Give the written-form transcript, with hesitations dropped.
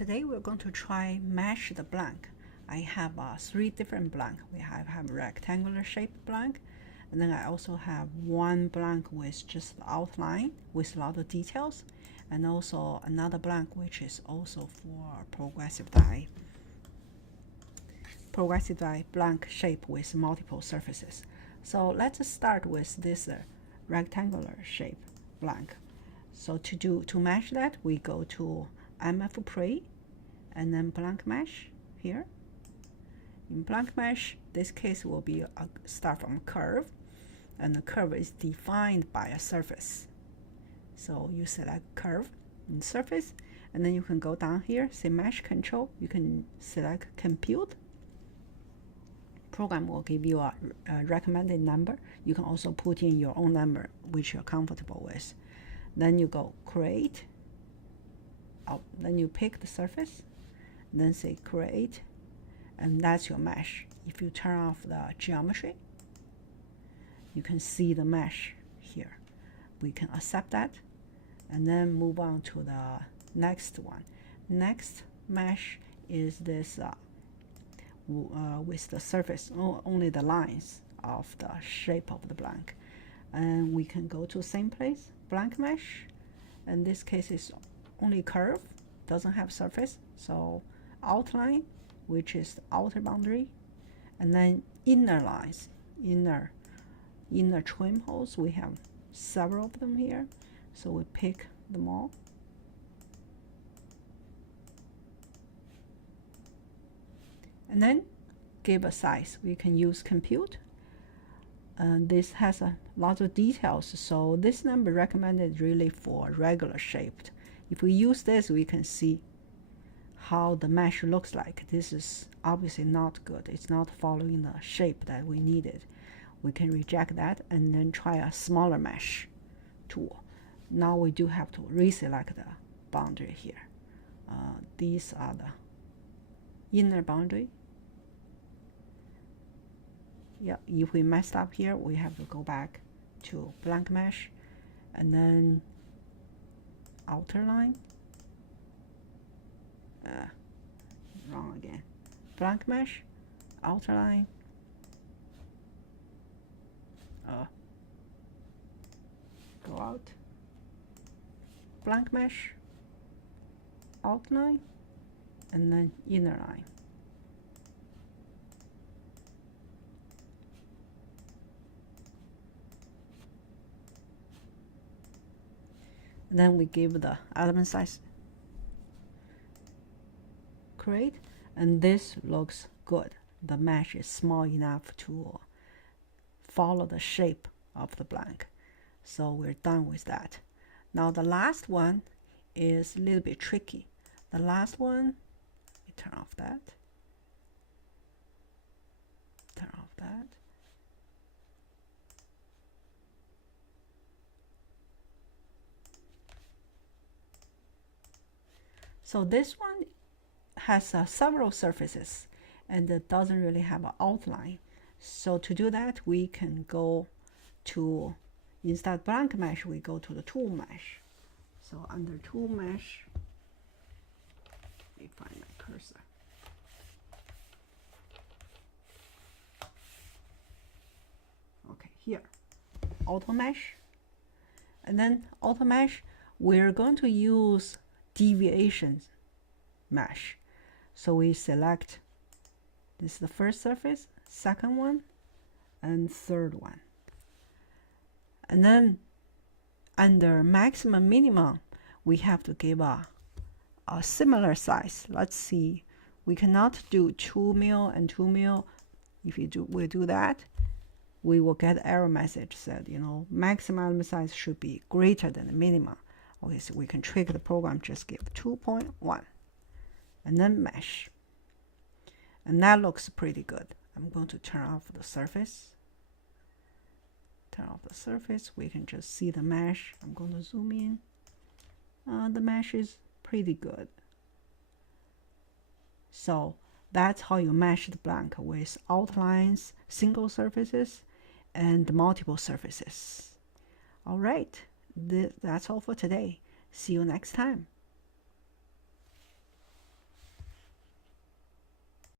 Today we're going to try mesh the blank. I have 3 different blank. We have rectangular shaped blank, and then I also have one blank with just the outline with a lot of details, and also another blank which is also for progressive die blank shape with multiple surfaces. So let's start with this rectangular shape blank. So to mesh that, we go to MF Pre and then blank mesh here. In blank mesh, this case will be start from a curve, and the curve is defined by a surface. So you select curve and surface, and then you can go down here, say mesh control, you can select compute. Program will give you a recommended number. You can also put in your own number which you're comfortable with. Then you go create. Then you pick the surface, then say create, and that's your mesh. If you turn off the geometry, you can see the mesh here. We can accept that and then move on to the next one. Next mesh is this with the surface, only the lines of the shape of the blank. And we can go to same place, blank mesh, and this case is only curve, doesn't have surface, so outline, which is the outer boundary, and then inner lines, inner trim holes. We have several of them here, so we pick them all. And then give a size. We can use compute. This has a lot of details, so this number recommended really for regular shaped. If we use this, we can see how the mesh looks like. This is obviously not good. It's not following the shape that we needed. We can reject that and then try a smaller mesh tool. Now we do have to reselect the boundary here. These are the inner boundary. Yeah, if we messed up here, we have to go back to blank mesh and then outer line. Wrong again. Blank mesh, outer line. Go out. Blank mesh, outline, and then inner line. And then we give the element size create, and this looks good. The mesh is small enough to follow the shape of the blank. So we're done with that. Now the last one is a little bit tricky. The last one, we turn off that. Turn off that. So this one has several surfaces and it doesn't really have an outline. So to do that, we can go to, instead blank mesh, we go to the tool mesh. So under tool mesh, let me find my cursor. Okay, here, auto mesh. And then auto mesh, we're going to use deviations mesh. So we select, this is the first surface, second one, and third one. And then under maximum minimum, we have to give a similar size. Let's see, we cannot do 2 mil and 2 mil. If we do that, we will get error message said, maximum size should be greater than the minimum. Okay, so we can trick the program, just give 2.1 and then mesh. And that looks pretty good. I'm going to turn off the surface. Turn off the surface. We can just see the mesh. I'm going to zoom in. The mesh is pretty good. So that's how you mesh the blank with outlines, single surfaces, and multiple surfaces. All right. That's all for today. See you next time.